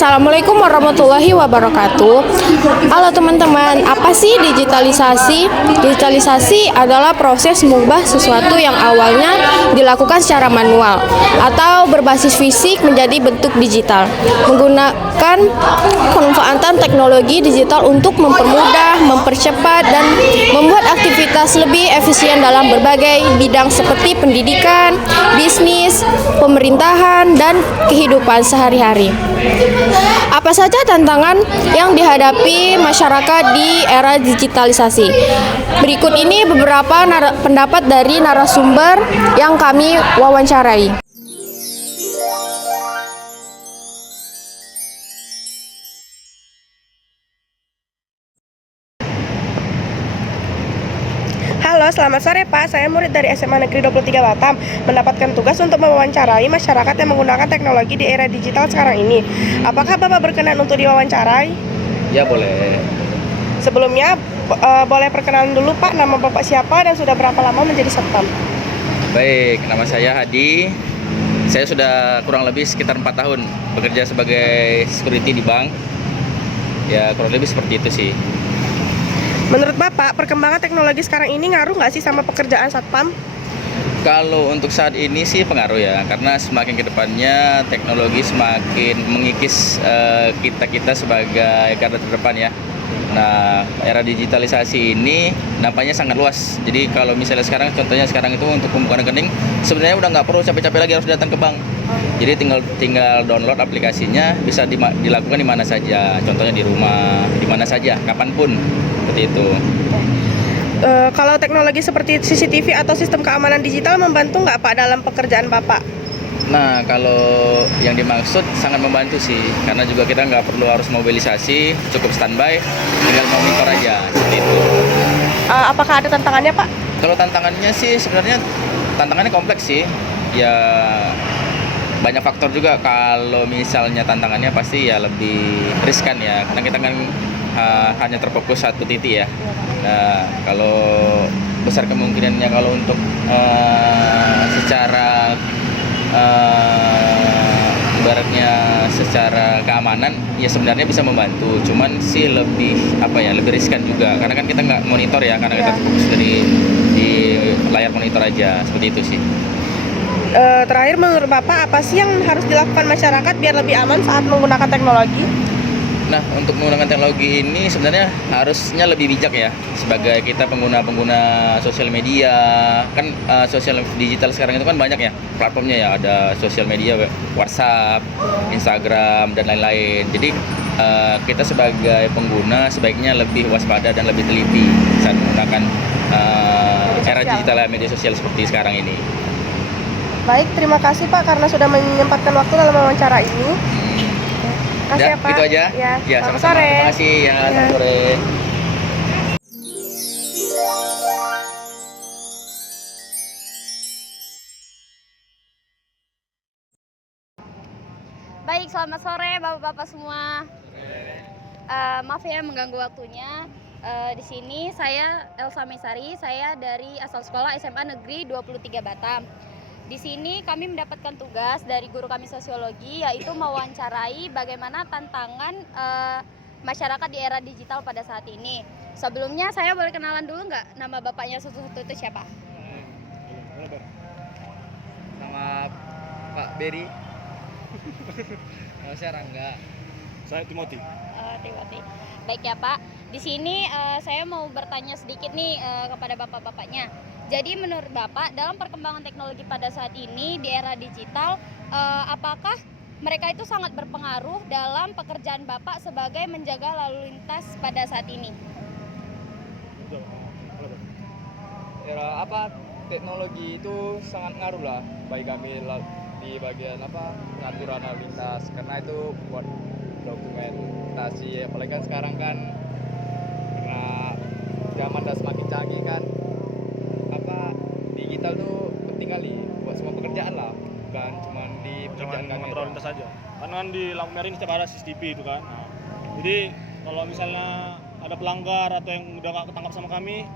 Assalamualaikum warahmatullahi wabarakatuh. Halo teman-teman, apa sih digitalisasi? Digitalisasi adalah proses mengubah sesuatu yang awalnya dilakukan secara manual atau berbasis fisik menjadi bentuk digital. Menggunakan pemanfaatan teknologi digital untuk mempermudah, mempercepat, dan membuat aktivitas lebih efisien dalam berbagai bidang seperti pendidikan, bisnis, pemerintahan, dan kehidupan sehari-hari. Apa saja tantangan yang dihadapi masyarakat di era digitalisasi? Berikut ini beberapa pendapat dari narasumber yang kami wawancarai. Halo, selamat sore Pak. Saya murid dari SMA Negeri 23 Batam, mendapatkan tugas untuk mewawancarai masyarakat yang menggunakan teknologi di era digital sekarang ini. Apakah Bapak berkenan untuk diwawancarai? Ya, boleh. Sebelumnya, boleh perkenalan dulu Pak, nama Bapak siapa dan sudah berapa lama menjadi satpam? Baik, nama saya Hadi. Saya sudah kurang lebih sekitar 4 tahun bekerja sebagai security di bank. Ya, kurang lebih seperti itu sih. Menurut Bapak, perkembangan teknologi sekarang ini ngaruh nggak sih sama pekerjaan satpam? Kalau untuk saat ini sih pengaruh ya, karena semakin ke depannya teknologi semakin mengikis kita sebagai garda terdepan ya. Nah, era digitalisasi ini nampaknya sangat luas. Jadi kalau misalnya contohnya sekarang itu untuk pembukaan rekening, sebenarnya udah nggak perlu capek-capek lagi harus datang ke bank. Jadi tinggal download aplikasinya, bisa dilakukan di mana saja. Contohnya di rumah, di mana saja, kapanpun, seperti itu. Kalau teknologi seperti CCTV atau sistem keamanan digital membantu nggak Pak dalam pekerjaan Bapak? Nah, kalau yang dimaksud sangat membantu sih, karena juga kita nggak perlu harus mobilisasi, cukup standby, tinggal monitor aja, seperti itu. Apakah ada tantangannya Pak? Kalau tantangannya sih sebenarnya tantangannya kompleks sih, ya banyak faktor juga. Kalau misalnya tantangannya pasti ya lebih riskan ya, karena kita kan hanya terfokus satu titik ya. Nah, kalau besar kemungkinannya kalau untuk secara ibaratnya secara keamanan ya sebenarnya bisa membantu, cuman sih lebih lebih riskan juga karena kan kita nggak monitor ya, karena kita fokus di layar monitor aja, seperti itu sih. Terakhir, menurut Bapak apa sih yang harus dilakukan masyarakat biar lebih aman saat menggunakan teknologi? Nah, untuk menggunakan teknologi ini sebenarnya harusnya lebih bijak ya, sebagai kita pengguna sosial media. Kan sosial digital sekarang itu kan banyak ya platformnya ya, ada sosial media WhatsApp, Instagram, dan lain-lain. Jadi kita sebagai pengguna sebaiknya lebih waspada dan lebih teliti saat menggunakan era digital media sosial seperti sekarang ini. Baik, terima kasih Pak karena sudah menyempatkan waktu dalam wawancara ini. Terima kasih ya Pak. Gitu aja? Ya, Selamat sore. Terima kasih ya, selamat sore. Baik, selamat sore Bapak-bapak semua. Maaf ya mengganggu waktunya. Di sini saya Elsa Mesari, saya dari asal sekolah SMA Negeri 23 Batam. Di sini kami mendapatkan tugas dari guru kami sosiologi, yaitu mewawancarai bagaimana tantangan masyarakat di era digital pada saat ini. Sebelumnya saya boleh kenalan dulu nggak? Nama bapaknya satu-satu itu siapa? Nama Pak Beri. Nama saya Rangga. Saya Timothy. Timothy. Baik ya Pak. Di sini saya mau bertanya sedikit nih kepada bapak-bapaknya. Jadi menurut Bapak dalam perkembangan teknologi pada saat ini di era digital, apakah mereka itu sangat berpengaruh dalam pekerjaan Bapak sebagai menjaga lalu lintas pada saat ini? Era teknologi itu sangat ngaruh lah bagi kami di bagian pengaturan lalu lintas, karena itu buat dokumentasi, apalagi kan sekarang kan karena zaman udah semakin canggih kan, digital tuh penting kali buat semua pekerjaan lah, bukan cuma di pekerjaan kami mengontrol lintas saja. Karena kan di lampu merah ini setiap ada CCTV itu kan. Jadi kalau misalnya ada pelanggar atau yang udah gak ketangkap sama kami,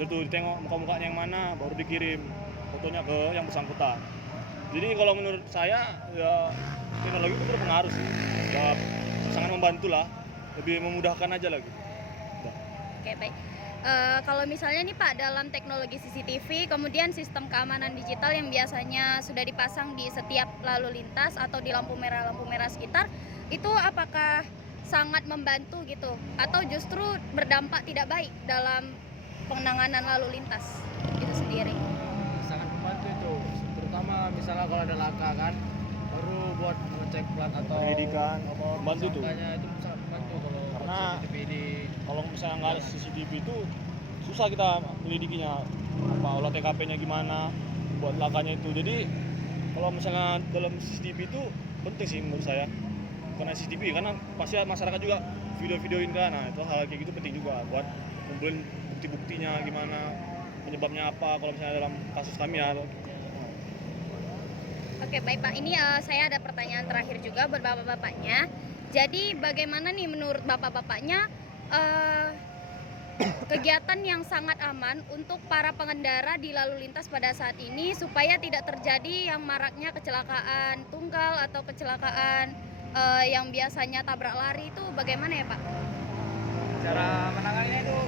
itu ditengok muka-mukanya yang mana, baru dikirim fotonya ke yang bersangkutan. Jadi kalau menurut saya ya teknologi itu berpengaruh sih. membantu lah, lebih memudahkan aja lah gitu. Oke, baik. Kalau misalnya nih Pak, dalam teknologi CCTV, kemudian sistem keamanan digital yang biasanya sudah dipasang di setiap lalu lintas atau di lampu merah sekitar, itu apakah sangat membantu gitu, atau justru berdampak tidak baik dalam penanganan lalu lintas itu sendiri? Sangat membantu itu, terutama misalnya kalau ada laka kan, baru buat ngecek plat atau Pendidikan, membantu tuh. tersangkanya, itu sangat membantu kalau Karena CCTV di kalau misalnya nggak ada CCTV itu susah kita menyelidikinya, apa olah TKP-nya gimana, buat lakanya itu. Jadi kalau misalnya dalam CCTV itu penting sih menurut saya, karena CCTV karena pasti masyarakat juga video-videoin kan, nah itu hal kayak gitu penting juga buat ngumpulin bukti-buktinya gimana, penyebabnya apa kalau misalnya dalam kasus kami ya. Oke, baik Pak. Ini saya ada pertanyaan terakhir juga buat bapak-bapaknya. Jadi bagaimana nih menurut bapak-bapaknya kegiatan yang sangat aman untuk para pengendara di lalu lintas pada saat ini supaya tidak terjadi yang maraknya kecelakaan tunggal atau kecelakaan yang biasanya tabrak lari, itu bagaimana ya Pak? cara menanganinya itu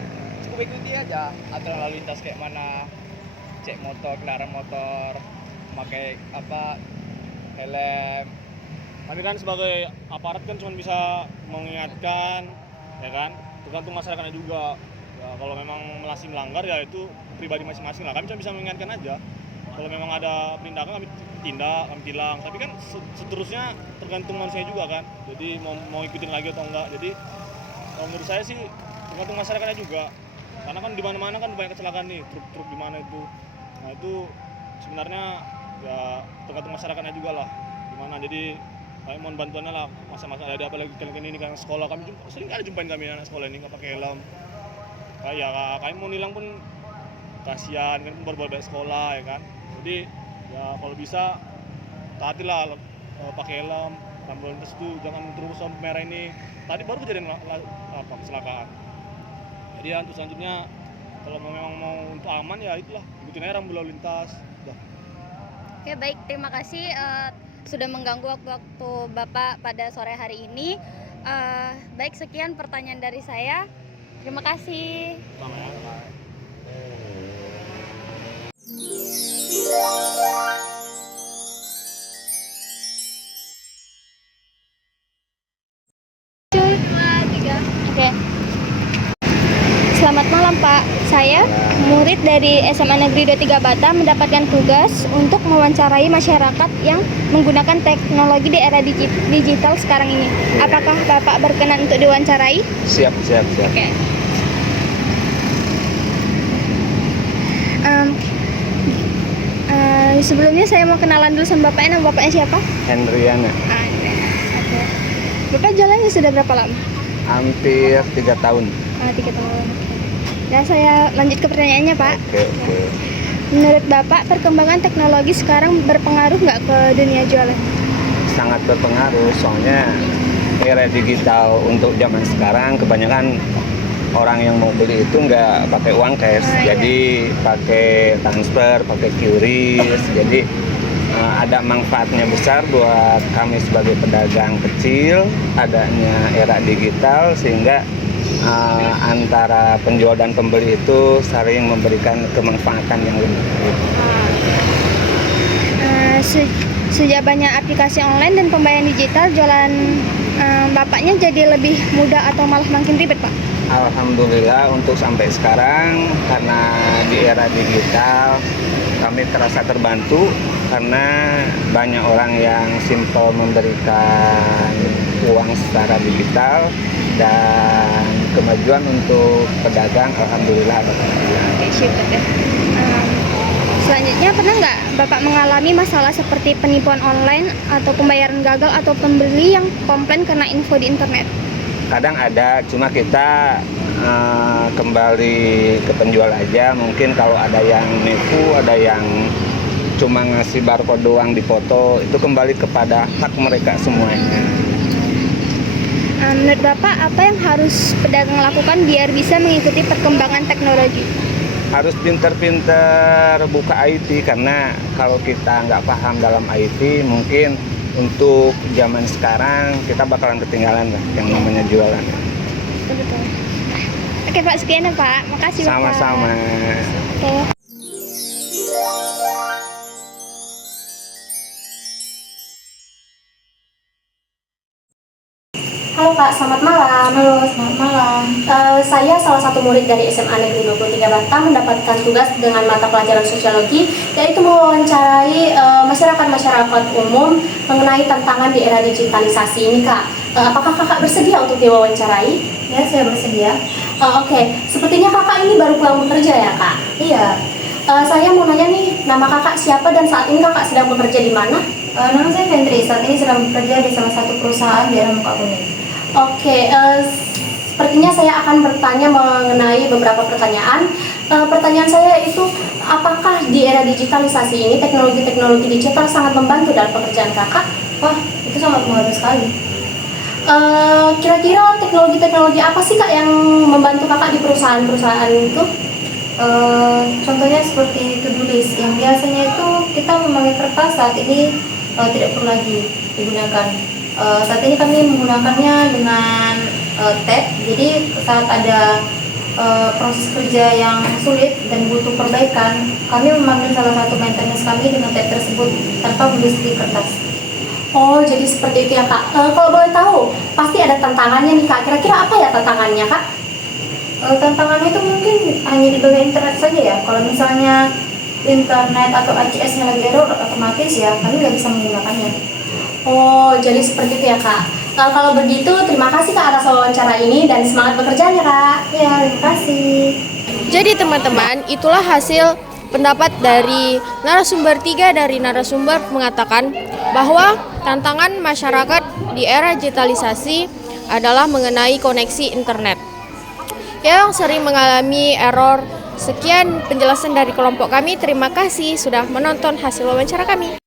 cukup ikuti aja aturan lalu lintas kayak mana, cek motor, kendaraan motor, pakai apa, helm. Kami kan sebagai aparat kan cuma bisa mengingatkan, ya kan, tergantung masyarakatnya juga. Ya, kalau memang masih melanggar ya itu pribadi masing-masing lah. Kami cuma bisa mengingatkan aja. Kalau memang ada penindakan kami tindak, kami tilang. Tapi kan seterusnya tergantung manusia juga kan. Jadi mau ikutin lagi atau enggak. Jadi kalau menurut saya sih tergantung masyarakatnya juga. Karena kan di mana-mana kan banyak kecelakaan nih, truk-truk di mana itu. Nah itu sebenarnya ya tergantung masyarakatnya juga lah. Gimana, jadi kami mohon bantuannya lah, masa-masa ada apalagi kalian ini kan sekolah kami sering ada jumpain kami anak sekolah ini nggak pakai helm. Kayak kami mau nilang pun kasihan kan, baru balik sekolah ya kan. Jadi ya kalau bisa taatilah, pakai helm, lampu lintas itu jangan terus sampai merah ini. Tadi baru kejadian kecelakaan. Jadi ya untuk selanjutnya kalau memang mau untuk aman ya itulah ikutin aja rambu lalu lintas. Udah. Oke, baik, terima kasih sudah mengganggu waktu-waktu Bapak pada sore hari ini. Baik, sekian pertanyaan dari saya. Terima kasih. Sama ya. Oke. Selamat malam Pak. Saya murid dari SMA Negeri 23 Batam mendapatkan tugas untuk mewawancarai masyarakat yang menggunakan teknologi di era digital sekarang ini. Apakah Bapak berkenan untuk diwawancarai? Siap. Oke. Sebelumnya saya mau kenalan dulu sama Bapaknya. Nama Bapaknya siapa? Hendriana, Oke. Bapak jalannya sudah berapa lama? hampir 3 tahun. 3 tahun. Ya, saya lanjut ke pertanyaannya Pak. Oke. Menurut Bapak, perkembangan teknologi sekarang berpengaruh nggak ke dunia jualan? Sangat berpengaruh, soalnya era digital untuk zaman sekarang kebanyakan orang yang mau beli itu nggak pakai uang cash, iya. jadi pakai transfer, pakai QRIS. Jadi ada manfaatnya besar buat kami sebagai pedagang kecil adanya era digital, sehingga antara penjual dan pembeli itu saling memberikan kemanfaatan yang lebih. Sejak banyak aplikasi online dan pembayaran digital, jualan Bapaknya jadi lebih mudah atau malah makin ribet Pak? Alhamdulillah untuk sampai sekarang, karena di era digital kami terasa terbantu karena banyak orang yang simpel memberikan uang secara digital, dan kemajuan untuk pedagang alhamdulillah ada kemajuan. Oke, syukur deh. Selanjutnya, pernah nggak Bapak mengalami masalah seperti penipuan online atau pembayaran gagal atau pembeli yang komplain karena info di internet? Kadang ada, cuma kita kembali ke penjual aja. Mungkin kalau ada yang nipu, ada yang cuma ngasih barcode doang di foto, itu kembali kepada hak mereka semuanya. Menurut Bapak, apa yang harus pedagang lakukan biar bisa mengikuti perkembangan teknologi? Harus pinter-pinter buka IT, karena kalau kita nggak paham dalam IT mungkin untuk zaman sekarang kita bakalan ketinggalan lah yang namanya jualan. Betul. Oke Pak, sekian ya Pak. Makasih Bapak. Sama-sama. Oke. Halo Pak, selamat malam. Halo, selamat malam. Saya salah satu murid dari SMA Negeri 23 Batam mendapatkan tugas dengan mata pelajaran sosiologi, yaitu mewawancarai masyarakat-masyarakat umum mengenai tantangan di era digitalisasi ini Kak. Apakah Kakak bersedia untuk diwawancarai? Ya, saya bersedia. Oke, sepertinya Kakak ini baru pulang bekerja ya Kak? Iya, Saya mau nanya nih, nama Kakak siapa dan saat ini Kakak sedang bekerja di mana? nama saya Fentri. Saat ini sedang bekerja di salah satu perusahaan di daerah Muka Kuning. Oke, sepertinya saya akan bertanya mengenai beberapa pertanyaan. Pertanyaan saya itu, apakah di era digitalisasi ini teknologi-teknologi digital sangat membantu dalam pekerjaan Kakak? Wah, itu sangat membantu sekali. Kira-kira teknologi-teknologi apa sih Kak yang membantu Kakak di perusahaan-perusahaan itu? Contohnya seperti to-do list yang biasanya itu kita memakai kertas, saat ini tidak perlu lagi digunakan. Saat ini kami menggunakannya dengan tab, jadi saat ada proses kerja yang sulit dan butuh perbaikan, kami memanggil salah satu maintenance kami dengan tab tersebut tanpa menulis di kertas. Oh, jadi seperti itu ya Kak. Kalau boleh tahu, pasti ada tantangannya nih Kak. Kira-kira apa ya tantangannya Kak? Tantangannya itu mungkin hanya di bagian internet saja ya. Kalau misalnya internet atau ACS-nya lagi error, otomatis ya kami nggak bisa menggunakannya. Oh, jadi seperti itu ya Kak. Kalau begitu, terima kasih Kak atas wawancara ini dan semangat bekerja ya Kak. Ya, terima kasih. Jadi teman-teman, itulah hasil pendapat dari narasumber 3 dari narasumber mengatakan bahwa tantangan masyarakat di era digitalisasi adalah mengenai koneksi internet yang sering mengalami error. Sekian penjelasan dari kelompok kami. Terima kasih sudah menonton hasil wawancara kami.